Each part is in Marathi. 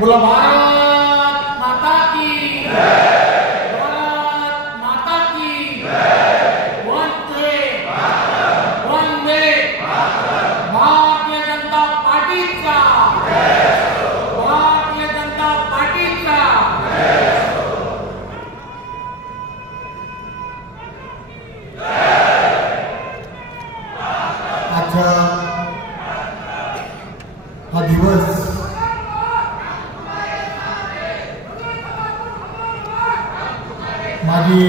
बोला भारत माता की जय, भारत माता की जय, वंदे भारतीय जनता पार्टीचा भारतीय जनता पार्टीचा आजचा हा दिवस माझी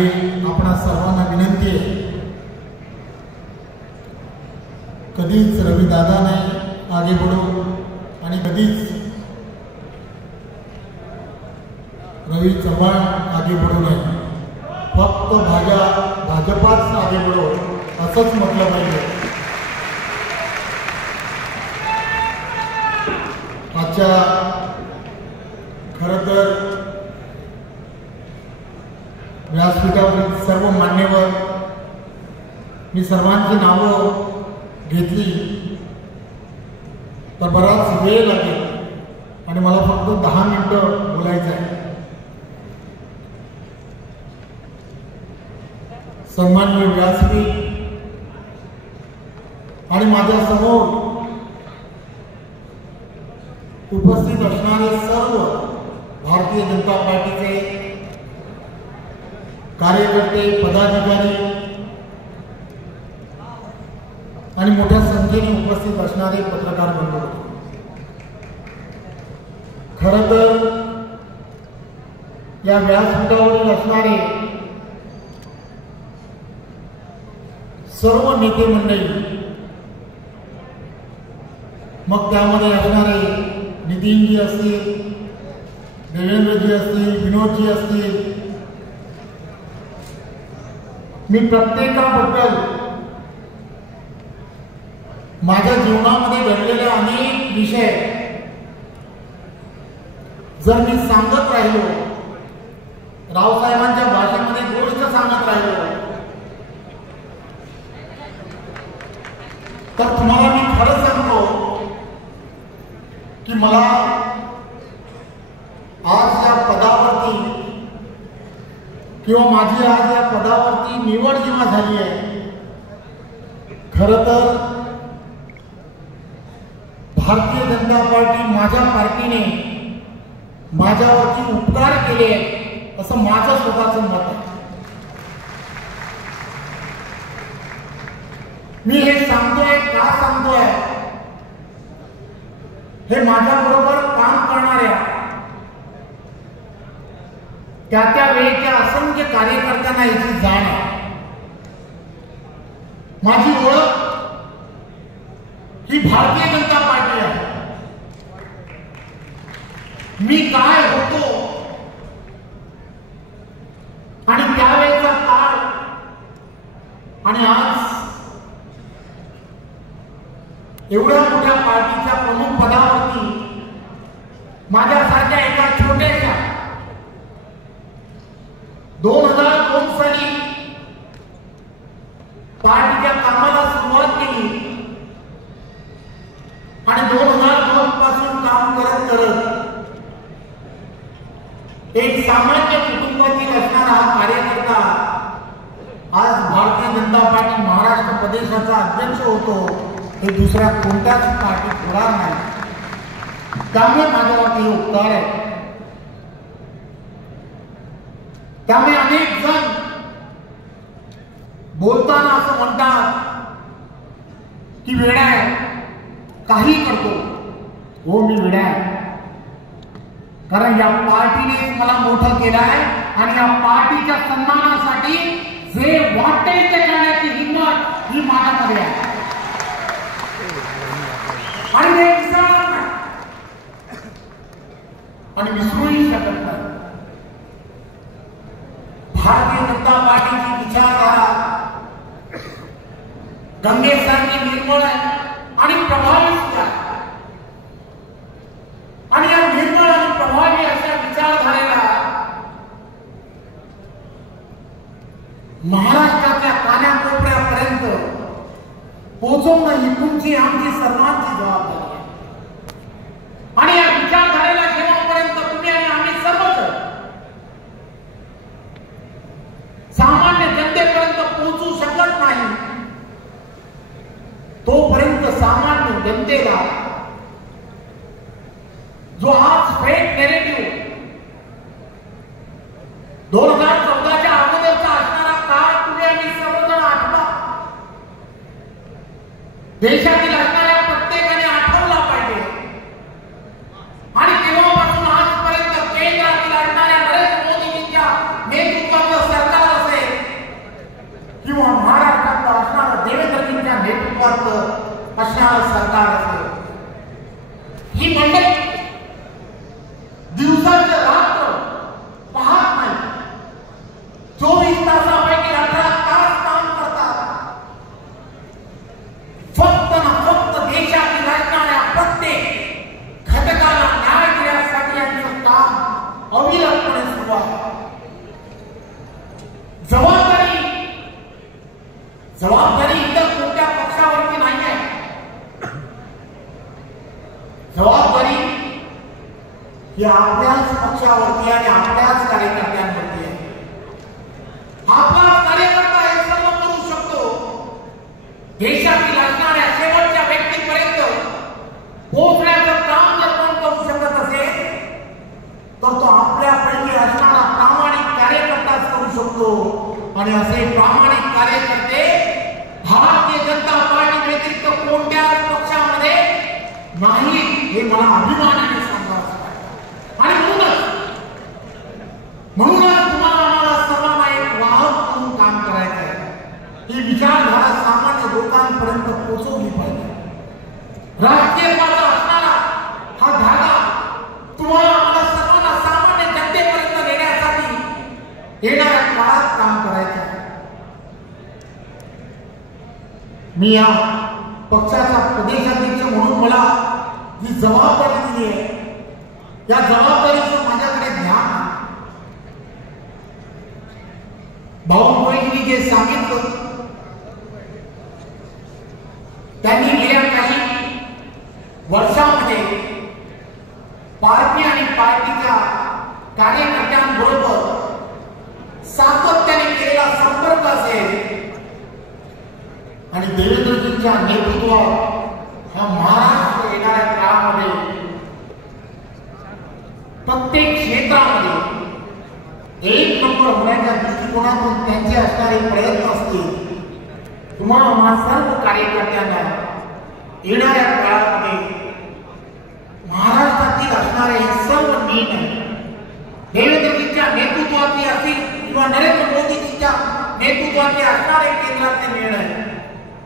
आपणा सर्वांना विनंती आहे, कधीच रविदादा नाही आगे बढो आणि कधीच रवी चव्हाण आगे बढू नये, फक्त भाजपाच आगे बढो असंच म्हटलं पाहिजे. आजच्या खरं तर व्यासपीठावरील सर्व मान्यवर मी सर्वांची नावं घेतली तर बराच वेळ लागेल आणि मला फक्त 10 मिनिटं बोलायचं आहे. सन्माननीय व्यासपीठ आणि माझ्या समोर उपस्थित असणारे सर्व भारतीय जनता पार्टीचे कार्यकर्ते, पदाधिकारी आणि मोठ्या संख्येने उपस्थित असणारे पत्रकार बंधू, खरं तर या व्यासपीठावरील असणारे सर्व नेते मंडळी, मग त्यामध्ये असणारे नितीनजी असतील, देवेंद्रजी असतील, विनोदजी असतील, मी प्रत्येकाबद्दल माझ्या जीवनामध्ये घडलेले अनेक विषय जर मी सांगत राहिलो, रावसाहेबांच्या भाषेमध्ये गोष्ट सांगत राहिलो, तर तुम्हाला मी खरं सांगतो की मला आज या पदावरती किंवा माझी आज या पदावरती निवड जेव्हा झाली आहे, खरं तर भारतीय जनता पार्टी, माझ्या पार्टीने माझ्यावरती उपकार केले असं माझं स्वतःचं मत आहे. मी हे सांगतोय का सांगतोय, हे माझ्याबरोबर काम करणाऱ्या त्या वेळेच्या असंख्य कार्यकर्त्यांना याची जाण आहे. माझी ओळख ही भारतीय जनता पार्टी आहे. मी काय होतो आणि त्यावेळेचा काळ आणि आज एवढ्या मोठ्या पार्टीच्या प्रमुख पदावरती माझ्यासारख्या एका छोट्याशा 2002 साली पार्टीच्या कामाला सुरुवात केली आणि 2002 पासून काम करत करत एक सामान्य कुटुंबातील असणारा हा कार्यकर्ता आज भारतीय जनता पार्टी महाराष्ट्र प्रदेशाचा अध्यक्ष होतो, हे दुसऱ्या कोणत्याच पार्टीत होणार नाही. त्यामुळे माझ्यावरती हे उपकार आहे. त्यामुळे अनेक जण बोलताना असं म्हणतात की वेडा आहे, काही करतो. हो, मी वेडा आहे, कारण या पार्टीने मला मोठं केलं आहे आणि या पार्टीच्या सन्मानासाठी जे वाटेल ते करण्याची हिंमत ही माझ्याकडे आहे आणि विसरूही शकत नाही. भारतीय जनता पार्टीची विचारधारा गंगेसारखी निर्मळ आहे आणि प्रभावी सुद्धा आहे. आणि या निर्मळ आणि प्रभावी अशा विचारधारेला महाराष्ट्राच्या कानाकोपऱ्यापर्यंत पोहोचवणं ही तुमची आमची सर्वांची जबाबदारी आहे. आणि या विचारधारेला जेव्हापर्यंत जो आज फेक नेरेटिव्ह 2014च्या अगोदरचा असणारा काळ तुम्ही आम्ही सर्वजण आठवा. देशातील असणाऱ्या प्रत्येकाने आठवला पाहिजे. आणि तेव्हापासून आजपर्यंत केंद्रातील असणाऱ्या नरेंद्र मोदीजींच्या नेतृत्वाचं सरकार असेल किंवा महाराष्ट्रातलं असणारं देवेंद्रजींच्या नेतृत्वात असणारं सरकार असेल, ही मंडळी दिवसाचं रात्र पाहत नाही. 24 तासापैकी 18 तास काम करतात. फक्त ना फक्त देशातील असणाऱ्या प्रत्येक घटकाला न्याय देण्यासाठी यांचं काम अविरतपणे सुरू आहे. जबाबदारी इतर कोणत्या पक्षावरती नाही आहे. जबाबदारी ही आपल्याच पक्षावरती आणि आपल्याच कार्यकर्त्यांवरती आहे. आपला कार्यकर्ता हे सर्व करू शकतो. देशातील असणाऱ्या शेवटच्या व्यक्तीपर्यंत पोहोचण्याचं काम जर कोण करू शकत असेल तर तो आपल्यापैकी असणारा प्रामाणिक कार्यकर्ताच करू शकतो. आणि असे प्रामाणिक कार्यकर्ते भारतीय जनता पार्टी व्यतिरिक्त कोणत्याच पक्षामध्ये नाही, हे मला अभिमानाने सांगावं वाटतं. आणि म्हणूनच तुम्हाला आम्हाला सर्वांना एक वाहक म्हणून काम करायचं आहे. ही विचारधारा सामान्य लोकांपर्यंत पोहोचवली पाहिजे. राजकीयवाद असणारा हा धागा तुम्हाला आम्हाला सर्वांना सामान्य जनतेपर्यंत नेण्यासाठी येणाऱ्या काळात काम करायचं आहे. मी या पक्षाचा प्रदेशाध्यक्ष म्हणून मला जी जबाबदारी दिली आहे, या जबाबदारीचं माझ्याकडे ध्यान आहे. भाऊंनी जे सांगितलं त्यांनी गेल्या काही वर्षांमध्ये पार्टी आणि पार्टीच्या कार्यकर्त्यांबरोबर सातत्याने केलेला संपर्क असेल आणि देवेंद्रजींच्या नेतृत्वात हा महाराष्ट्र येणाऱ्या काळामध्ये प्रत्येक क्षेत्रामध्ये एक नंबर होण्याच्या दृष्टिकोनातून त्यांचे असणारे प्रयत्न असतील. तुम्हाला सर्व कार्यकर्त्यांना येणाऱ्या काळामध्ये महाराष्ट्रातील असणारे सर्व निर्णय देवेंद्रजींच्या नेतृत्वाचे असतील किंवा नरेंद्र मोदीजींच्या नेतृत्वाचे असणारे केंद्राचे निर्णय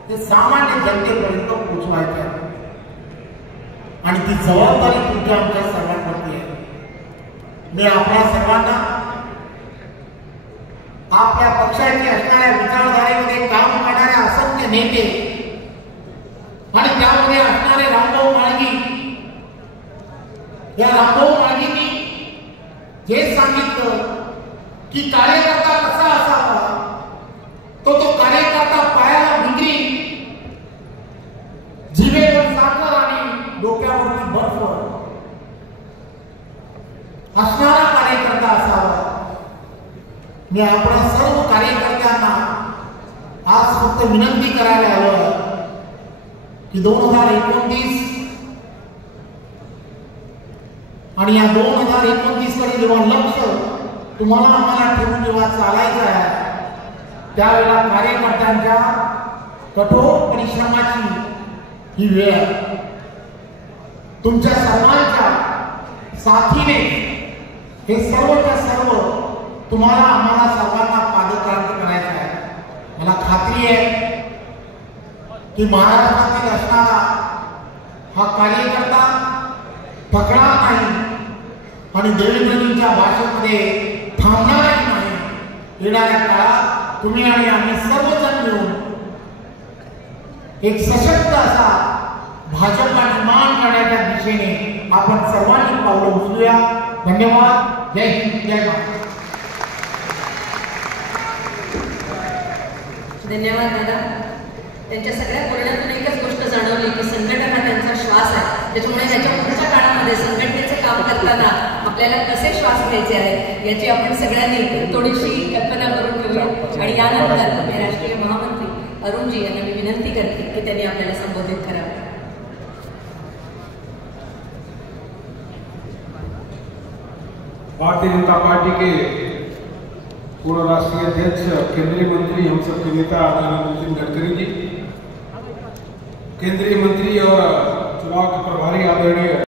ते सामान्य जनतेपर्यंत पोहोचवायचे आहे. आणि ती जबाबदारी तुमच्या आमच्या सर्वांवरती आहे. मी आपल्या सर्वांना आपल्या पक्षाची असणाऱ्या विचारधारेमध्ये काम करणारे असंख्य नेते आणि त्यामध्ये असणारे रामभाऊ माळगी, या रामभाऊ माळगींनी जे सांगितलं की कार्यकर्ता कसा असावा, तो कार्यकर्ता पायाला भिंगरी, जिभेवर साखर आणि डोक्यावरती बर्फ असणारा कार्यकर्ता असावा. मी आपल्या सर्व कार्यकर्त्यांना आज फक्त विनंती करायला हवं की 2029 आणि या 2029 कडे जेव्हा लक्ष तुम्हाला आम्हाला ठेवून जेव्हा चालायचं आहे, त्यावेळेला कार्यकर्त्यांच्या कठोर परिश्रमाची ही वेळ आहे. तुमच्या सर्वांच्या साथीने हे सर्वच्या सर्व तुम्हाला आम्हाला सर्वांना पादक्रांत करायचं आहे. मला खात्री आहे की महाराष्ट्रातील असणारा हा कार्यकर्ता थकणार नाही आणि देवेंद्रजींच्या भाषेमध्ये थांबणारही नाही. येणाऱ्या काळात तुम्ही आणि आम्ही सर्वजण मिळून एक सशक्त असा भाजपा निर्माण करण्याच्या दिशेने आपण सर्वांनी पावलं उचलूया. धन्यवाद. जय हिंद, जय महाराष्ट्र. धन्यवाद दादा. त्यांच्या सगळ्या बोलण्यातून एकच गोष्ट जाणवली की संघटना त्यांचा श्वास आहे. त्याच्यामुळे त्याच्या पुढच्या काळामध्ये संघटनेचे काम करताना आपल्याला कसे श्वास घ्यायचे आहे याची आपण सगळ्यांनी थोडीशी कल्पना करून ठेवूया. आणि यानंतर आपले राष्ट्रीय महामंत्री अरुणजी यांना मी विनंती करते की त्यांनी आपल्याला संबोधित करावं. भारतीय जनता पार्टी के पूर्व राष्ट्रीय अध्यक्ष, केंद्रीय मंत्री, हम सबके नेता आदरणीय नितिन गडकरी जी, केंद्रीय मंत्री और चुनाव के प्रभारी आदरणीय